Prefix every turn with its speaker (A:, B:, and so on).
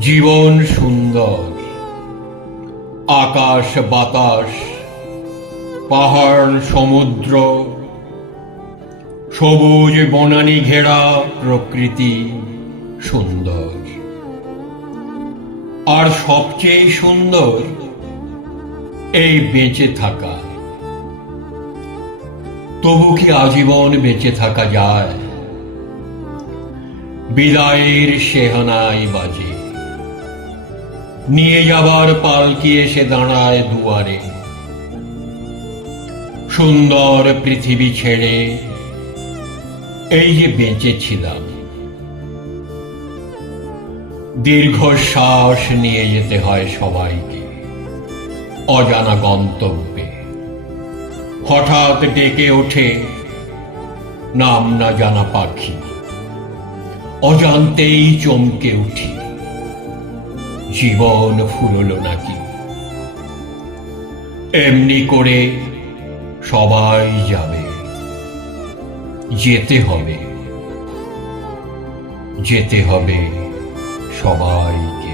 A: জীবন সুন্দর। আকাশ, বাতাস, পাহাড়, সমুদ্র, সবুজ বনানী ঘেরা প্রকৃতি সুন্দর। আর সবচেয়ে সুন্দর এই বেঁচে থাকা। তবু কি আজীবন বেঁচে থাকা যায়? বিদায়ের সেহানাই বাজে। নিয়ে যাবার পালকি এসে দাঁড়ায় দুয়ারে। সুন্দর পৃথিবী ছেড়ে এই যে বেঁচে ছিলাম। দীর্ঘশ্বাস নিয়ে যেতে হয় সবাইকে, অজানা গন্তব্যে। হঠাৎ ডেকে ওঠে নাম না জানা পাখি। অজান্তেই চমকে উঠি। জীবন ফুরল নাকি? এমনি করে সবাই যাবে। যেতে হবে। যেতে হবে সবাইকে।